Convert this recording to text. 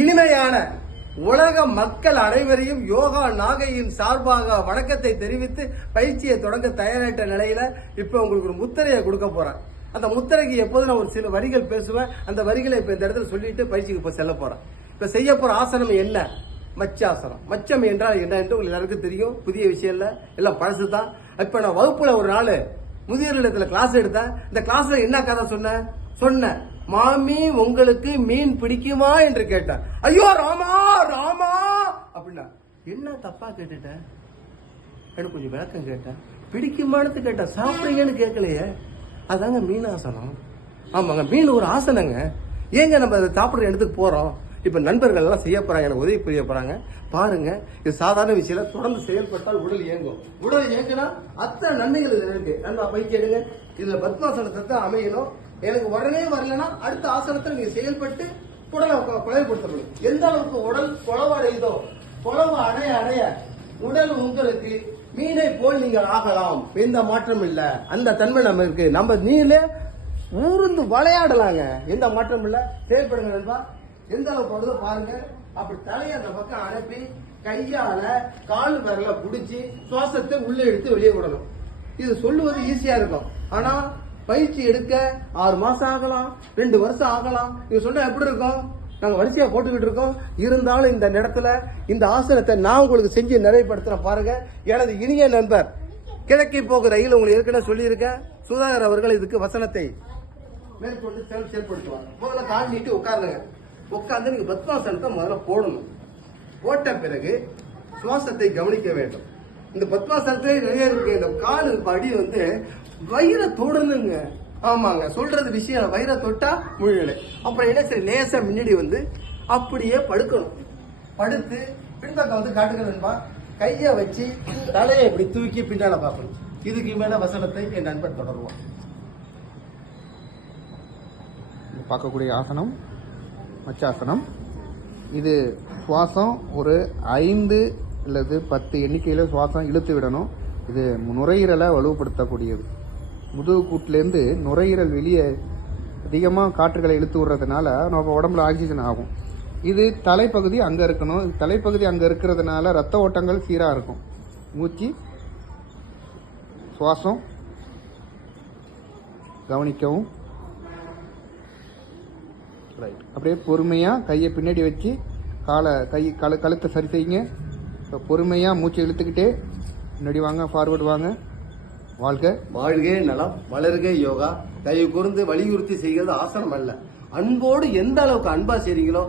இனிமையான உலக மக்கள் அனைவரையும் யோகா நாகையின் சார்பாக வணக்கத்தை தெரிவித்து பயிற்சியை தொடங்க தயாரிட்ட நிலையில இப்ப உங்களுக்கு ஒரு முத்திரையை கொடுக்க போறேன். அந்த முத்திரைக்கு எப்போதும் நான் ஒரு சில வரிகள் பேசுவேன். அந்த வரிகளை இப்ப இந்த இடத்துல சொல்லிட்டு பயிற்சிக்கு இப்ப செல்ல போறேன். இப்ப செய்ய போற ஆசனம் என்ன? மச்சாசனம். மச்சம் என்றால் என்ன என்று உங்களுக்கு எல்லாருக்கும் தெரியும். புதிய விஷயம் இல்ல, எல்லாம் பழசு தான். இப்ப நான் வகுப்புல ஒரு நாள் முதியோரிடத்துல கிளாஸ் எடுத்தேன். இந்த கிளாஸ்ல என்ன கதை சொன்ன மாமி உங்களுக்கு மீன் பிடிக்குமா என்று கேட்டேன். ஐயோ ராமா ராமா அப்படின்னா என்ன தப்பா கேட்டுட்டேன்? எனக்கு கொஞ்சம் விளக்கம் கேட்டேன். பிடிக்குமான்னு கேட்டேன், சாப்பிடுங்கன்னு கேட்கலையே. அதாங்க மீனாசனம். ஆமாங்க, மீன் ஒரு ஆசனங்க. ஏங்க நம்ம அதை சாப்பிடுற இடத்துக்கு போறோம். இப்ப நண்பர்கள் எல்லாம் செய்ய போறாங்க, எனக்கு உதவி புரிய போறாங்க. பாருங்க, இது சாதாரண விஷயம். தொடர்ந்து செயல்பட்டால் உடல் இயங்கும். உடல் இயங்கினா அத்தனை நன்மைகள் இருக்கு. நண்பா பயிற்சி எடுங்க. இதுல பத்மாசனத்தை தான் அமையணும். எனக்கு உடனே வரலன்னா அடுத்த ஆசனத்தில் நீங்க செயல்பட்டு உடலை குறைப்படுத்தணும். எந்த அளவுக்கு உடல் குளவடையுதோ, குளவு அடைய அடைய உடல் உங்களுக்கு மீனை போல் நீங்கள் ஆகலாம். எந்த மாற்றம் இல்ல. அந்த தன்மை நம்ம இருக்கு. நம்ம நீல ஊர்ந்து விளையாடலாங்க. எந்த மாற்றம் இல்ல. செயல்படுங்க நண்பா. எந்த அளவுக்கு வருதோ பாருங்க. அப்படி தலையை அந்த பக்கம் அனுப்பி கையால கால் விரல புடிச்சு சுவாசத்தை உள்ள எடுத்து வெளியே விடணும். இது சொல்லுவது ஈஸியா இருக்கும். ஆனா பயிற்சி எடுக்க 6 மாசம் ஆகலாம், 2 வருஷம் ஆகலாம். இது சொன்னா எப்படி இருக்கும்? நாங்க வரிசையா போட்டுக்கிட்டு இருக்கோம். இருந்தாலும் இந்த இடத்துல இந்த ஆசனத்தை நான் உங்களுக்கு செஞ்சு நிறைவுபடுத்துறேன். பாருங்க, எனது இனிய நண்பர் கிழக்கே போகிற ரயில் உங்களுக்கு ஏற்கனவே சொல்லியிருக்கேன். சுதாகர் அவர்கள் இதுக்கு வசனத்தை மேற்கொண்டு செயல்படுத்துவாங்க. முதல்ல கால் நீட்டி உட்காருங்க. உட்கார்ந்து நீங்க பத்மாசனத்தை முதல்ல போடணும். போட்ட பிறகு சுவாசத்தை கவனிக்க வேண்டும். இந்த பத்மாசனத்திலே நிறைய இருக்கு. இந்த கால் படி வயிறை தொடணுங்க. ஆமாங்க, சொல்றது விஷயம். வயிறை தொட்டா முழுநிலை. அப்புறம் என்ன சரி லேசா முன்னாடி அப்படியே படுக்கணும். படுத்து பின்பக்கம் காட்டுங்க. கைய வச்சு தலையை இப்படி தூக்கி பின்னால பார்க்கணும். இதுக்கு மேல வசனத்தை என் நண்பன் தொடருவான். பார்க்கக்கூடிய ஆசனம் மச்சாசனம். இது சுவாசம் ஒரு 5 அல்லது 10 எண்ணிக்கையில் சுவாசம் இழுத்து விடணும். இது நுரையீரலை வலுப்படுத்தக்கூடியது. முதுகுக்கூட்டிலேருந்து நுரையீரல் வெளியே அதிகமாக காற்றுகளை இழுத்து விடுறதுனால நம்ம உடம்புல ஆக்சிஜன் ஆகும். இது தலைப்பகுதி அங்கே இருக்கணும். தலைப்பகுதி அங்கே இருக்கிறதுனால ரத்த ஓட்டங்கள் சீராக இருக்கும். மூச்சு சுவாசம் கவனிக்கவும். ரைட். அப்படியே பொறுமையாக கையை பின்னாடி வச்சு கழுத்தை சரி செய்யுங்க. இப்போ பொறுமையாக மூச்சை இழுத்துக்கிட்டே முன்னாடி வாங்க, ஃபார்வர்டு வாங்க. வாழ்க வாழ்க நலம், வளர்க யோகா. தயவு கூர்ந்து வலியுறுத்தி செய்கிறது ஆசனம் அல்ல. அன்போடு எந்த அளவுக்கு அன்பா செய்றீங்களோ